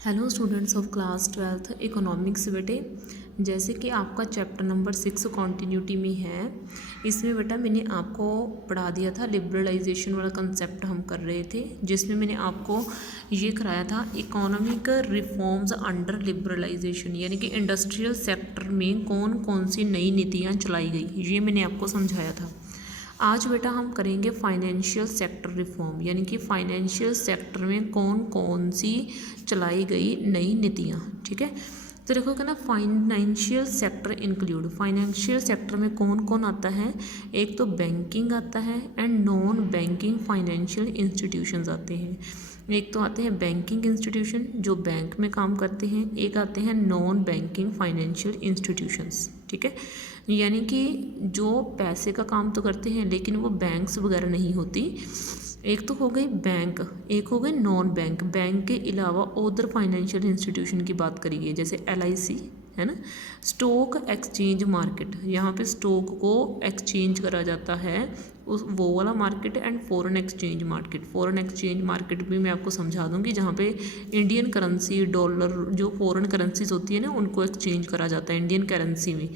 Hello students of class 12th economics. बेटे जैसे कि आपका चैप्टर नंबर 6 कॉन्टीन्यूटी में है, इसमें बेटा मैंने आपको पढ़ा दिया था लिबरलाइजेशन वाला कंसेप्ट हम कर रहे थे, जिसमें मैंने आपको ये कराया था इकोनॉमिक रिफॉर्म्स अंडर लिबरलाइजेशन, यानी कि इंडस्ट्रियल सेक्टर में कौन कौन सी नई नीतियाँ चलाई गई, ये मैंने आपको समझाया था। आज बेटा हम करेंगे फाइनेंशियल सेक्टर रिफॉर्म, यानी कि फाइनेंशियल सेक्टर में कौन कौन सी चलाई गई नई नीतियाँ। ठीक है, तो देखोगे ना, financial sector include, financial sector में कौन कौन आता है। एक तो बैंकिंग आता है and non banking financial institutions आते हैं। एक तो आते हैं बैंकिंग इंस्टीट्यूशन जो बैंक में काम करते हैं, एक आते हैं नॉन बैंकिंग फाइनेंशियल इंस्टीट्यूशंस। ठीक है, यानी कि जो पैसे का काम तो करते हैं लेकिन वो बैंक्स वगैरह नहीं होती। एक तो हो गई बैंक, एक हो गई नॉन बैंक। बैंक के अलावा अदर फाइनेंशियल इंस्टीट्यूशन की बात करिए, जैसे LIC है ना, स्टॉक एक्सचेंज मार्केट, यहाँ पे स्टॉक को एक्सचेंज करा जाता है, उस वो वाला market and foreign exchange market. Foreign exchange market भी मैं आपको समझा दूंगी, जहाँ पे इंडियन करेंसी, डॉलर, जो फॉरेन करेंसीज होती है ना, उनको एक्सचेंज करा जाता है इंडियन करेंसी में।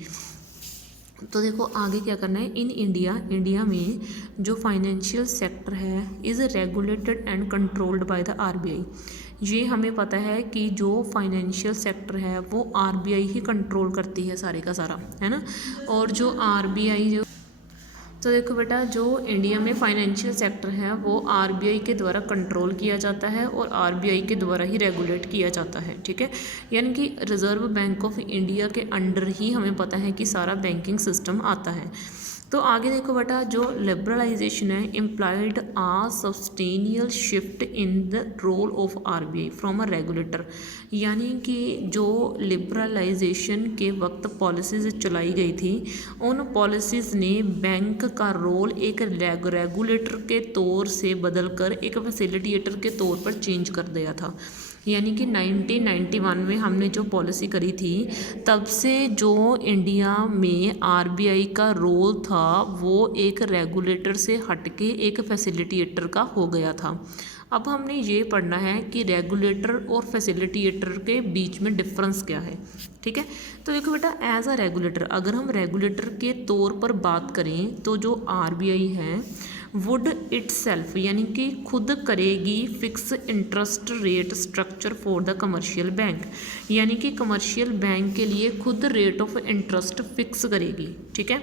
तो देखो आगे क्या करना है, इन इंडिया में जो फाइनेंशियल सेक्टर है is regulated and controlled by the RBI। ये हमें पता है कि जो फाइनेंशियल सेक्टर है वो RBI ही कंट्रोल करती है सारे का सारा, है ना। और जो RBI जो, तो देखो बेटा, जो इंडिया में फाइनेंशियल सेक्टर है वो RBI के द्वारा कंट्रोल किया जाता है और RBI के द्वारा ही रेगुलेट किया जाता है। ठीक है, यानी कि रिजर्व बैंक ऑफ इंडिया के अंडर ही हमें पता है कि सारा बैंकिंग सिस्टम आता है। तो आगे देखो बेटा, जो लिबरलाइजेशन है implied a substantial shift in the role of RBI from a regulator, यानी कि जो लिबरलाइजेशन के वक्त पॉलिसीज़ चलाई गई थी, उन पॉलिसीज़ ने बैंक का रोल एक रेगुलेटर के तौर से बदलकर एक फैसिलिटेटर के तौर पर चेंज कर दिया था। यानी कि 1991 में हमने जो पॉलिसी करी थी, तब से जो इंडिया में RBI का रोल था वो एक रेगुलेटर से हटके एक फैसिलिटेटर का हो गया था। अब हमने ये पढ़ना है कि रेगुलेटर और फैसिलिटेटर के बीच में डिफरेंस क्या है। ठीक है, तो देखो बेटा, एज अ रेगुलेटर, अगर हम रेगुलेटर के तौर पर बात करें तो जो RBI है वुड इटसेल्फ, यानी कि खुद करेगी fix interest rate structure for the commercial bank, यानी कि कमर्शियल बैंक के लिए खुद रेट ऑफ इंटरेस्ट फिक्स करेगी। ठीक है,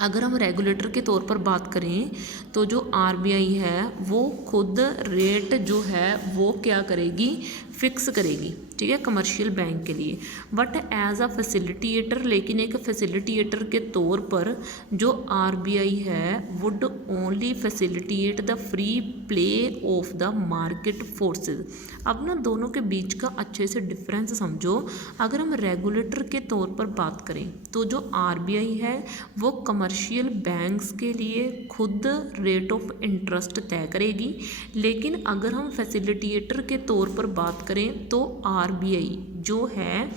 अगर हम रेगुलेटर के तौर पर बात करें तो जो RBI है वो खुद रेट जो है वो क्या करेगी, फिक्स करेगी। ठीक है, कमर्शियल बैंक के लिए। बट एज अ फैसिलिटेटर, लेकिन एक फैसिलिटेटर के तौर पर जो RBI है would only facilitate the free play of the market forces. अब ना दोनों के बीच का अच्छे से डिफरेंस समझो। अगर हम रेगुलेटर के तौर पर बात करें तो जो RBI है वो कमर्शियल बैंक्स के लिए खुद रेट ऑफ इंटरेस्ट तय करेगी, लेकिन अगर हम फैसिलिटेटर के तौर पर बात करें तो RBI जो है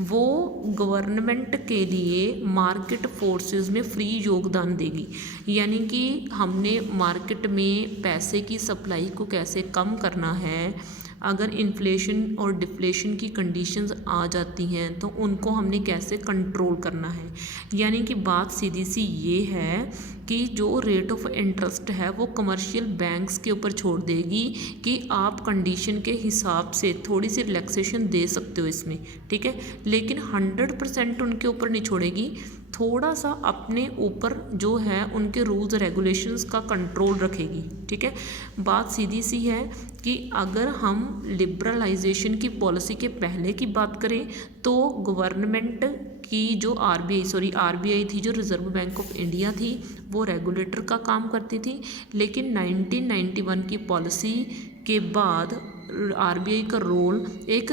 वो गवर्नमेंट के लिए मार्केट फोर्सेस में फ्री योगदान देगी। यानी कि हमने मार्केट में पैसे की सप्लाई को कैसे कम करना है, अगर इन्फ्लेशन और डिफ्लेशन की कंडीशंस आ जाती हैं तो उनको हमने कैसे कंट्रोल करना है। यानी कि बात सीधी सी ये है कि जो रेट ऑफ इंटरेस्ट है वो कमर्शियल बैंक्स के ऊपर छोड़ देगी कि आप कंडीशन के हिसाब से थोड़ी सी रिलैक्सेशन दे सकते हो इसमें। ठीक है, लेकिन 100% उनके ऊपर नहीं छोड़ेगी, थोड़ा सा अपने ऊपर जो है उनके रूल्स रेगुलेशंस का कंट्रोल रखेगी। ठीक है, बात सीधी सी है कि अगर हम लिबरलाइजेशन की पॉलिसी के पहले की बात करें तो गवर्नमेंट की जो RBI थी, जो रिजर्व बैंक ऑफ इंडिया थी, वो रेगुलेटर का काम करती थी। लेकिन 1991 की पॉलिसी के बाद RBI का रोल एक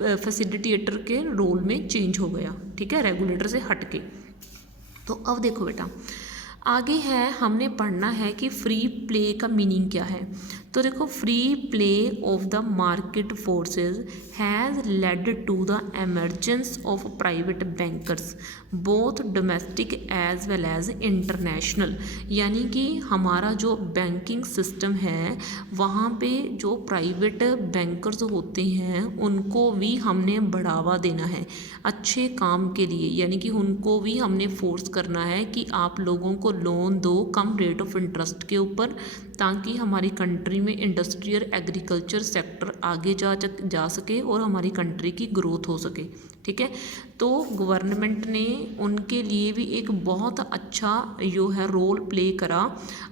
फैसिलिटेटर के रोल में चेंज हो गया। ठीक है, रेगुलेटर से हटके। तो अब देखो बेटा, आगे है हमने पढ़ना है कि फ्री प्ले का मीनिंग क्या है। तो देखो free play of the market forces has led to the emergence of private bankers both domestic as well as international. यानी कि हमारा जो बैंकिंग सिस्टम है वहाँ पे जो प्राइवेट बैंकर्स होते हैं उनको भी हमने बढ़ावा देना है अच्छे काम के लिए, यानी कि उनको भी हमने फोर्स करना है कि आप लोगों को लोन दो कम रेट ऑफ इंटरेस्ट के ऊपर, ताकि हमारी कंट्री में इंडस्ट्रियल एग्रीकल्चर सेक्टर आगे जा सके और हमारी कंट्री की ग्रोथ हो सके। ठीक है, तो गवर्नमेंट ने उनके लिए भी एक बहुत अच्छा जो है रोल प्ले करा,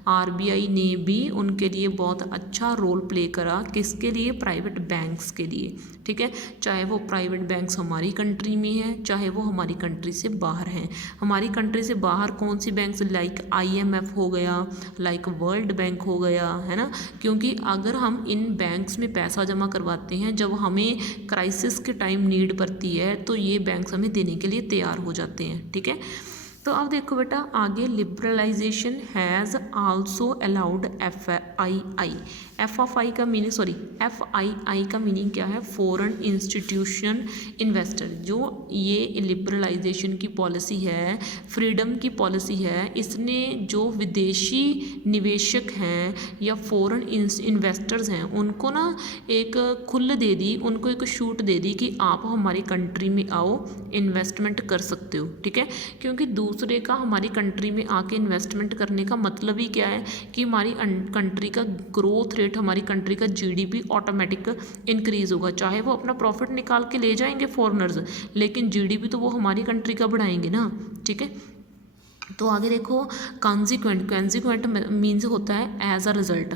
आरबीआई ने भी उनके लिए बहुत अच्छा रोल प्ले करा। किसके लिए? प्राइवेट बैंक्स के लिए। ठीक है, चाहे वो प्राइवेट बैंक्स हमारी कंट्री में हैं, चाहे वो हमारी कंट्री से बाहर हैं। हमारी कंट्री से बाहर कौन सी बैंक्स? लाइक IMF हो गया, लाइक वर्ल्ड बैंक हो गया, है ना। क्योंकि अगर हम इन बैंक्स में पैसा जमा करवाते हैं, जब हमें क्राइसिस के टाइम नीड पड़ती है तो ये बैंक्स हमें देने के लिए तैयार हो जाते हैं। ठीक है, तो अब देखो बेटा आगे, liberalisation has also allowed FII का मीनिंग, FII का मीनिंग क्या है? Foreign institution investor. जो ये लिबरलाइजेशन की पॉलिसी है, फ्रीडम की पॉलिसी है, इसने जो विदेशी निवेशक हैं या फॉरेन इन्वेस्टर्स हैं उनको ना एक खुल दे दी, उनको एक छूट दे दी कि आप हमारी कंट्री में आओ, इन्वेस्टमेंट कर सकते हो। ठीक है, क्योंकि दूसरे का हमारी कंट्री में आके इन्वेस्टमेंट करने का मतलब ही क्या है कि हमारी कंट्री का ग्रोथ रेट, हमारी कंट्री का GDP ऑटोमेटिक इंक्रीज़ होगा। चाहे वो अपना प्रॉफिट निकाल के ले जाएंगे फॉरेनर्स, लेकिन GDP तो वो हमारी कंट्री का बढ़ाएंगे ना। ठीक है, तो आगे देखो, कॉन्जिक्वेंट मीन्स होता है as a result.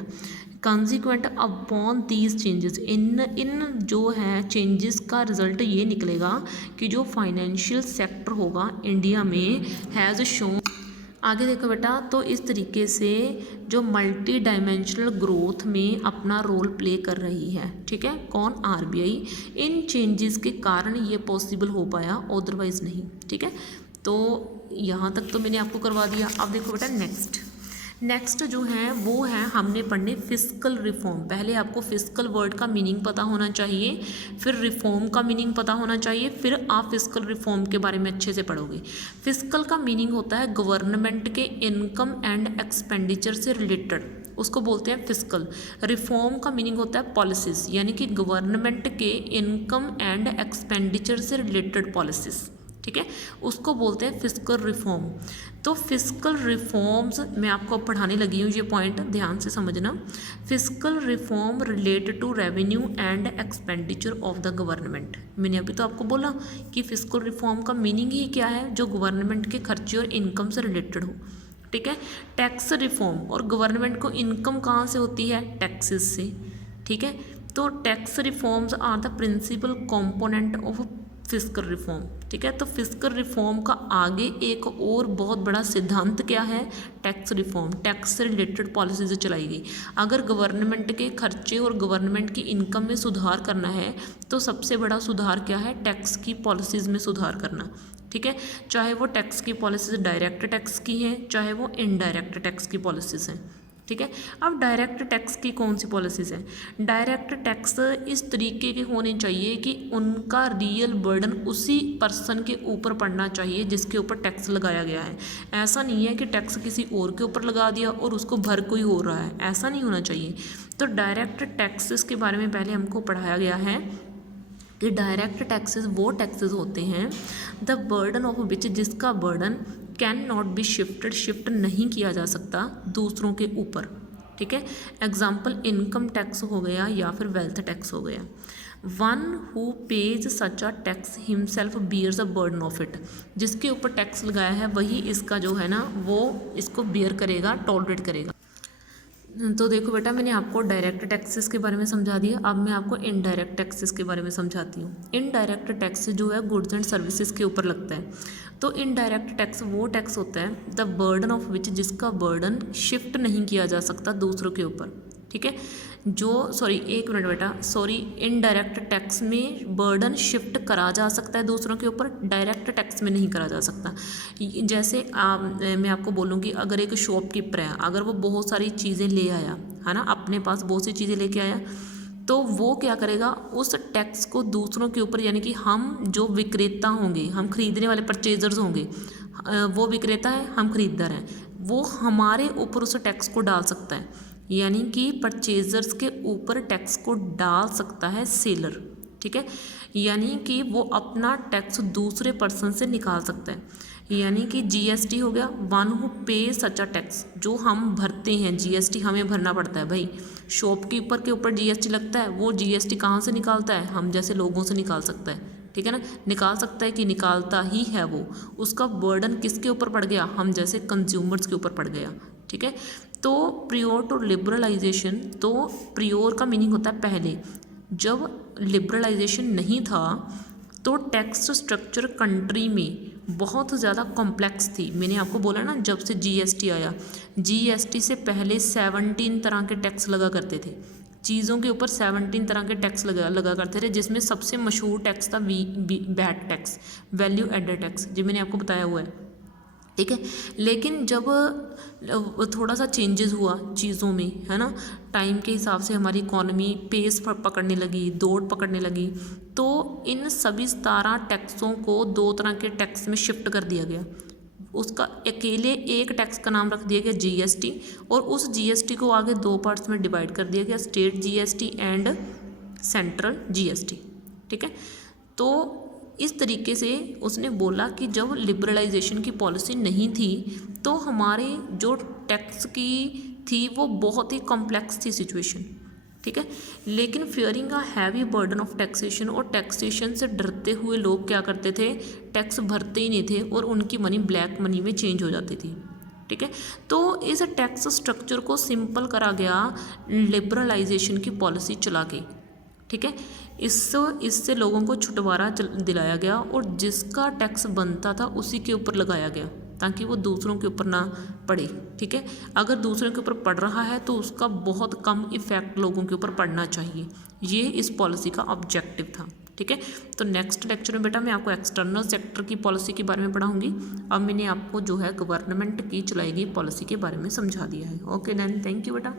Consequent upon these changes, इन जो है चेंजेस का रिजल्ट ये निकलेगा कि जो फाइनेंशियल सेक्टर होगा इंडिया में हैज़ शोन। आगे देखो बेटा, तो इस तरीके से जो मल्टी डायमेंशनल ग्रोथ में अपना रोल प्ले कर रही है। ठीक है, कौन? आरबीआई। इन चेंजेस के कारण ये पॉसिबल हो पाया, अदरवाइज नहीं। ठीक है, तो यहाँ तक तो मैंने आपको करवा दिया। अब देखो बेटा नेक्स्ट जो है वो है हमने पढ़ने फिस्कल रिफॉर्म। पहले आपको फिस्कल वर्ड का मीनिंग पता होना चाहिए, फिर रिफॉर्म का मीनिंग पता होना चाहिए, फिर आप फिस्कल रिफॉर्म के बारे में अच्छे से पढ़ोगे। फिस्कल का मीनिंग होता है गवर्नमेंट के इनकम एंड एक्सपेंडिचर से रिलेटेड, उसको बोलते हैं फिस्कल। रिफॉर्म का मीनिंग होता है पॉलिसीज़, यानी कि गवर्नमेंट के इनकम एंड एक्सपेंडिचर से रिलेटेड पॉलिसीज़। ठीक है, उसको बोलते हैं फिस्कल रिफॉर्म। तो फिस्कल रिफॉर्म्स मैं आपको पढ़ाने लगी हूँ, ये पॉइंट ध्यान से समझना। Fiscal reform related to revenue and expenditure of the government. मैंने अभी तो आपको बोला कि फिस्कल रिफॉर्म का मीनिंग ही क्या है? जो गवर्नमेंट के खर्चे और इनकम से रिलेटेड हो। ठीक है, टैक्स रिफॉर्म, और गवर्नमेंट को इनकम कहाँ से होती है? टैक्सेस से। ठीक है, तो tax reforms are the principal component of fiscal reform. ठीक है, तो फिस्कल रिफॉर्म का आगे एक और बहुत बड़ा सिद्धांत क्या है? Tax reform. टैक्स से रिलेटेड पॉलिसीज चलाई गई। अगर गवर्नमेंट के खर्चे और गवर्नमेंट की इनकम में सुधार करना है तो सबसे बड़ा सुधार क्या है? टैक्स की पॉलिसीज़ में सुधार करना। ठीक है, चाहे वो टैक्स की पॉलिसीज डायरेक्ट टैक्स की हैं, चाहे वो इनडायरेक्ट टैक्स की पॉलिसीज़ हैं। ठीक है, अब डायरेक्ट टैक्स की कौन सी पॉलिसीज़ हैं? डायरेक्ट टैक्स इस तरीके के होने चाहिए कि उनका रियल बर्डन उसी पर्सन के ऊपर पड़ना चाहिए जिसके ऊपर टैक्स लगाया गया है। ऐसा नहीं है कि टैक्स किसी और के ऊपर लगा दिया और उसको भर कोई हो रहा है, ऐसा नहीं होना चाहिए। तो डायरेक्ट टैक्सेस के बारे में पहले हमको पढ़ाया गया है कि डायरेक्ट टैक्सेस वो टैक्सेस होते हैं द बर्डन ऑफ विच, जिसका burden can not be shifted, shift नहीं किया जा सकता दूसरों के ऊपर। ठीक है, एग्जाम्पल इनकम टैक्स हो गया या फिर वेल्थ टैक्स हो गया। One who pays such a tax himself bears a burden of it, जिसके ऊपर टैक्स लगाया है वही इसका जो है ना वो इसको बियर करेगा, टॉलरेट करेगा। तो देखो बेटा, मैंने आपको डायरेक्ट टैक्सेस के बारे में समझा दिया, अब मैं आपको इनडायरेक्ट टैक्सेस के बारे में समझाती हूँ। इनडायरेक्ट टैक्स जो है गुड्स एंड सर्विसेज के ऊपर लगता है। तो इनडायरेक्ट टैक्स वो टैक्स होता है द बर्डन ऑफ विच, जिसका बर्डन शिफ्ट नहीं किया जा सकता दूसरों के ऊपर। ठीक है, एक मिनट बेटा, इनडायरेक्ट टैक्स में बर्डन शिफ्ट करा जा सकता है दूसरों के ऊपर, डायरेक्ट टैक्स में नहीं करा जा सकता। जैसे मैं आपको बोलूँगी, अगर एक शॉपकीपर है, अगर वो बहुत सारी चीज़ें ले आया है ना, अपने पास बहुत सी चीज़ें लेके आया, तो वो क्या करेगा, उस टैक्स को दूसरों के ऊपर, यानी कि हम जो विक्रेता होंगे, हम खरीदने वाले परचेजर्स होंगे, वो विक्रेता है, हम खरीददार हैं, वो हमारे ऊपर उस टैक्स को डाल सकता है। यानी कि परचेजर्स के ऊपर टैक्स को डाल सकता है सेलर, ठीक है। यानी कि वो अपना टैक्स दूसरे पर्सन से निकाल सकता है। यानी कि जीएसटी हो गया, वन हु पे सच अ टैक्स, जो हम भरते हैं, जीएसटी हमें भरना पड़ता है भाई। शॉपकीपर के ऊपर जीएसटी लगता है, वो जीएसटी कहाँ से निकालता है, हम जैसे लोगों से निकाल सकता है, ठीक है ना, निकाल सकता है कि निकालता ही है वो। उसका बर्डन किसके ऊपर पड़ गया, हम जैसे कंज्यूमर्स के ऊपर पड़ गया, ठीक है। तो प्रियोर टू लिबरलाइजेशन, तो प्रियोर का मीनिंग होता है पहले। जब लिबरलाइजेशन नहीं था तो टैक्स स्ट्रक्चर कंट्री में बहुत ज़्यादा कॉम्प्लेक्स थी। मैंने आपको बोला ना, जब से जीएसटी आया, जीएसटी से पहले 17 तरह के टैक्स लगा करते थे, चीज़ों के ऊपर 17 तरह के टैक्स लगा करते थे, जिसमें सबसे मशहूर टैक्स था VAT tax, value added tax, जो मैंने आपको बताया हुआ है, ठीक है। लेकिन जब थोड़ा सा चेंजेस हुआ चीज़ों में, है ना, टाइम के हिसाब से हमारी इकॉनमी पेस पकड़ने लगी, दौड़ पकड़ने लगी, तो इन सभी 17 टैक्सों को 2 तरह के टैक्स में शिफ्ट कर दिया गया। उसका अकेले एक टैक्स का नाम रख दिया गया जीएसटी, और उस जीएसटी को आगे 2 पार्ट्स में डिवाइड कर दिया गया, state GST and central GST, ठीक है। तो इस तरीके से उसने बोला कि जब लिबरलाइजेशन की पॉलिसी नहीं थी तो हमारे जो टैक्स की थी वो बहुत ही कॉम्प्लेक्स थी सिचुएशन, ठीक है। लेकिन fearing a heavy burden of taxation, और टैक्सेशन से डरते हुए लोग क्या करते थे, टैक्स भरते ही नहीं थे, और उनकी मनी ब्लैक मनी में चेंज हो जाती थी, ठीक है। तो इस टैक्स स्ट्रक्चर को सिंपल करा गया लिबरलाइजेशन की पॉलिसी चला के, ठीक है। इससे लोगों को छुटकारा दिलाया गया, और जिसका टैक्स बनता था उसी के ऊपर लगाया गया, ताकि वो दूसरों के ऊपर ना पड़े, ठीक है। अगर दूसरों के ऊपर पड़ रहा है तो उसका बहुत कम इफेक्ट लोगों के ऊपर पड़ना चाहिए, ये इस पॉलिसी का ऑब्जेक्टिव था, ठीक है। तो नेक्स्ट लेक्चर में बेटा मैं आपको एक्सटर्नल सेक्टर की पॉलिसी के बारे में पढ़ाऊंगी। अब मैंने आपको जो है गवर्नमेंट की चलाई गई पॉलिसी के बारे में समझा दिया है। ओके देन, थैंक यू बेटा।